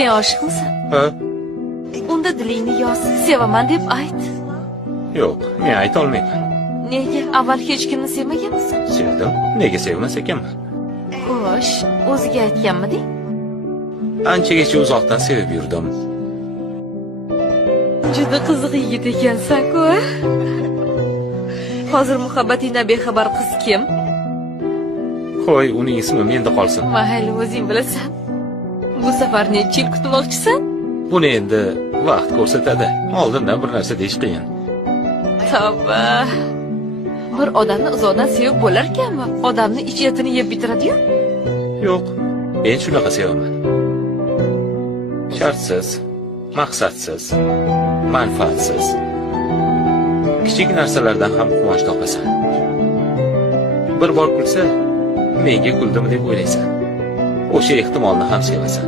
Sen oshiqmisan? Ha? Unda dilingni yoz, sevaman deb ayt. Yo'q, men ayta olmayman. Nega? Avval hech kimni sevmaganmisan? Sevdim. Nega sevmas ekanman? Xo'sh, o'ziga aytganmiding? Anchagacha uzoqdan sevib yurdim. Juda qiziq yigit ekansan-ku. Hozir muhabbatingdan bexabar qiz kim? Qo'y, uning ismi menda qolsin. Mayli, o'zing bilasan. Bu safar necha yil kutmoqchisan? Buni endi vaqt ko'rsatadi. Oldindan bir narsa deyish qiyin. Tavba. Bir odamni uzoqdan sevib bo'larkanmi? Odamni ijtiyotini yeb bitiradi-yu. Yo'q, men shunaqa sevaman. Shartsiz, maqsadsiz, manfaatsiz. Kichik narsalardan ham quvonch topasan. Bir bor kulsa, menga kuldimi deb o'ylaysan. O'sha ehtimolni ham sevasan.